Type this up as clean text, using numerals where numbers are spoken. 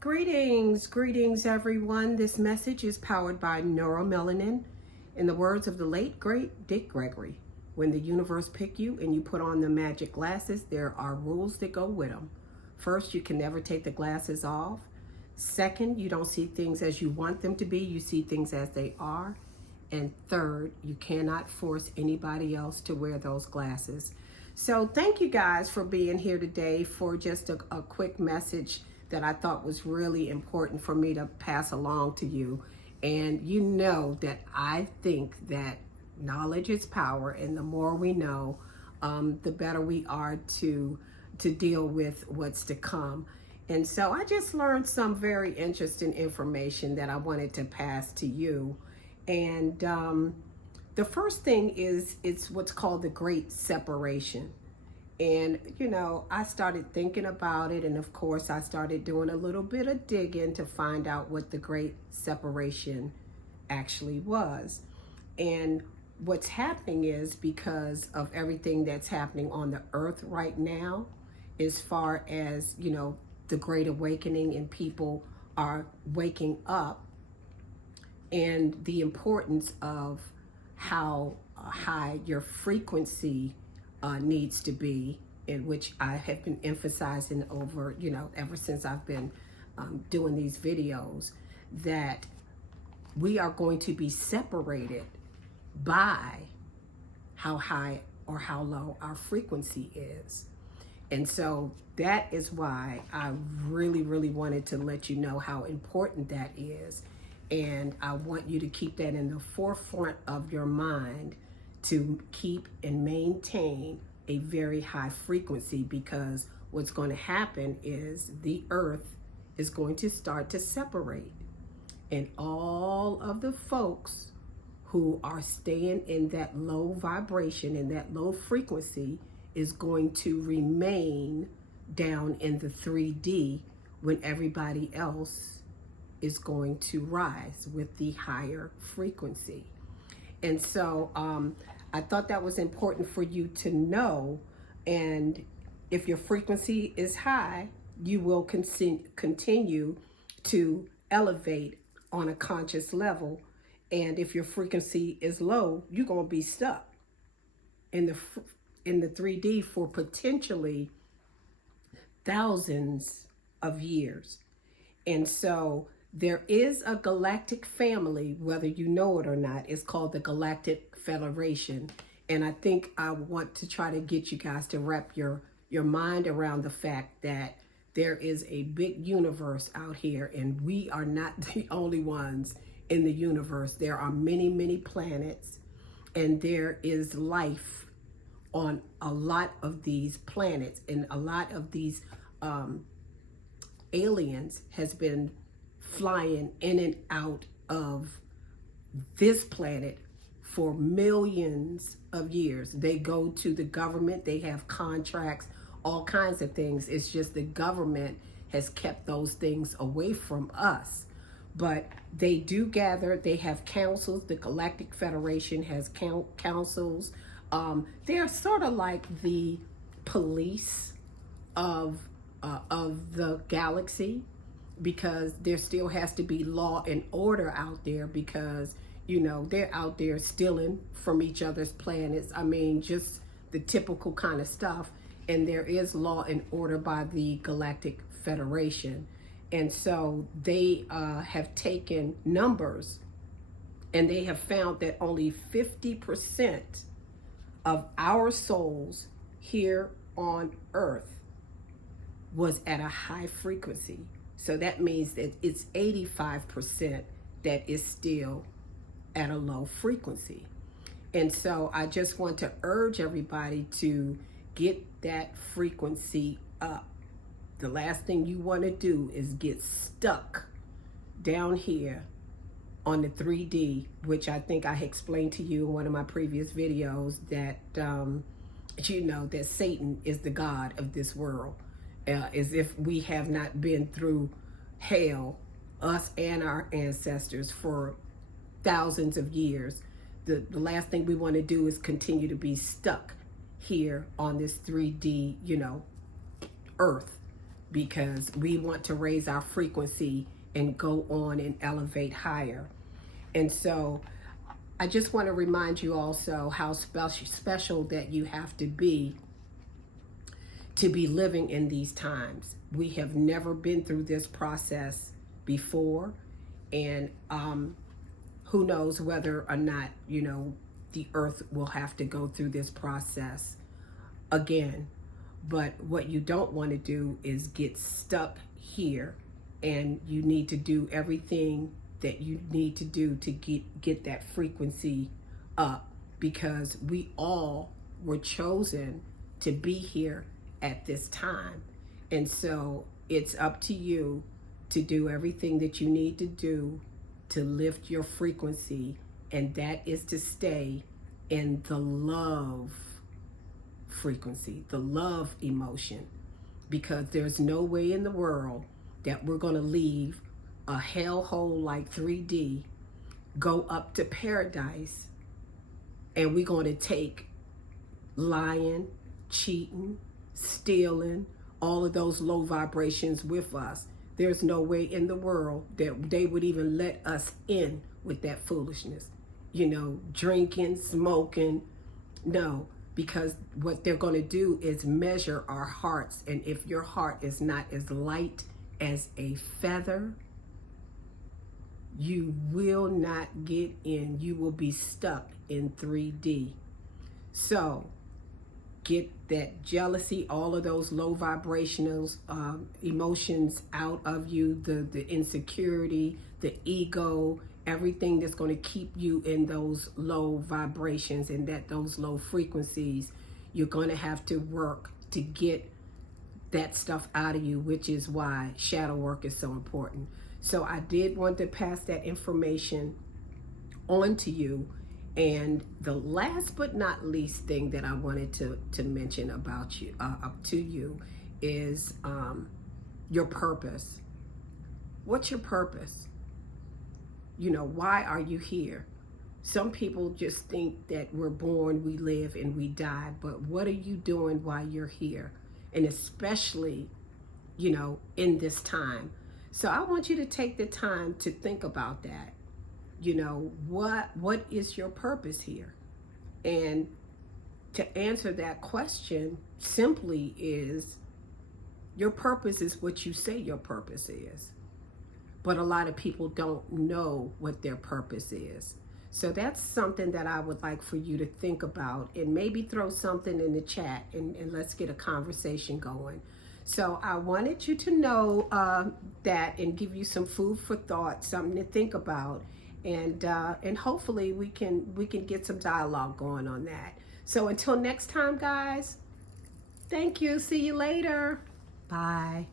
Greetings everyone. This message is powered by Neuromelanin. In the words of the late great Dick Gregory, when the universe pick you and you put on the magic glasses, there are rules that go with them. First, you can never take the glasses off. Second, you don't see things as you want them to be, you see things as they are. And third, you cannot force anybody else to wear those glasses. So thank you guys for being here today for just a quick message that I thought was really important for me to pass along to you. And you know that I think that knowledge is power, and the more we know, the better we are to deal with what's to come. And so I just learned some very interesting information that I wanted to pass to you. And the first thing is it's what's called the Great Separation. And, you know, I started thinking about it. And of course, I started doing a little bit of digging to find out what the Great Separation actually was. And what's happening is because of everything that's happening on the earth right now, as far as, you know, the Great Awakening and people are waking up, and the importance of how high your frequency needs to be, in which I have been emphasizing over, you know, ever since I've been doing these videos, that we are going to be separated by how high or how low our frequency is. And so that is why I really wanted to let you know how important that is. And I want you to keep that in the forefront of your mind, to keep and maintain a very high frequency, because what's going to happen is the earth is going to start to separate, and all of the folks who are staying in that low vibration and that low frequency is going to remain down in the 3D, when everybody else is going to rise with the higher frequency. And so I thought that was important for you to know. And if your frequency is high, you will continue to elevate on a conscious level. And if your frequency is low, you're going to be stuck in the 3D for potentially thousands of years. And so there is a galactic family, whether you know it or not. It's called the Galactic Federation. And I think I want to try to get you guys to wrap your mind around the fact that there is a big universe out here, and we are not the only ones in the universe. There are many planets, and there is life on a lot of these planets, and a lot of these aliens has been flying in and out of this planet for millions of years. They go to the government, they have contracts, all kinds of things. It's just the government has kept those things away from us. But they do gather, they have councils. The Galactic Federation has councils. They're sort of like the police of the galaxy, because there still has to be law and order out there, because, you know, they're out there stealing from each other's planets. I mean, just the typical kind of stuff. And there is law and order by the Galactic Federation. And so they have taken numbers, and they have found that only 50% of our souls here on Earth was at a high frequency. So that means that it's 85% that is still at a low frequency. And so I just want to urge everybody to get that frequency up. The last thing you want to do is get stuck down here on the 3D, which I think I explained to you in one of my previous videos, that, you know, that Satan is the god of this world. As if we have not been through hell, us and our ancestors, for thousands of years. The last thing we want to do is continue to be stuck here on this 3D, you know, earth. because we want to raise our frequency and go on and elevate higher. And so I just want to remind you also how special that you have to be living in these times. We have never been through this process before, and who knows whether or not, the earth will have to go through this process again. But what you don't want to do is get stuck here, and you need to do everything that you need to do to get that frequency up, because we all were chosen to be here at this time. And so it's up to you to do everything that you need to do to lift your frequency, and that is to stay in the love frequency, the love emotion, because there's no way in the world that we're going to leave a hellhole like 3D, go up to paradise, and we're going to take lying, cheating, stealing, all of those low vibrations with us. There's no way in the world that they would even let us in with that foolishness. Drinking, smoking, no, because what they're going to do is measure our hearts. And if your heart is not as light as a feather, you will not get in. You will be stuck in 3D. So get that jealousy, all of those low vibrational emotions out of you, the insecurity, the ego, everything that's going to keep you in those low vibrations and those low frequencies. You're going to have to work to get that stuff out of you, which is why shadow work is so important. So I did want to pass that information on to you. And the last but not least thing that I wanted to mention about you, up to you, is your purpose. What's your purpose? Why are you here? Some people just think that we're born, we live, and we die. But what are you doing while you're here? And especially, in this time. So I want you to take the time to think about that. What is your purpose here? And to answer that question simply is, your purpose is what you say your purpose is. But a lot of people don't know what their purpose is. So that's something that I would like for you to think about, and maybe throw something in the chat, and let's get a conversation going. So I wanted you to know that, and give you some food for thought, something to think about. And hopefully we can get some dialogue going on that. So until next time, guys, thank you. See you later. Bye.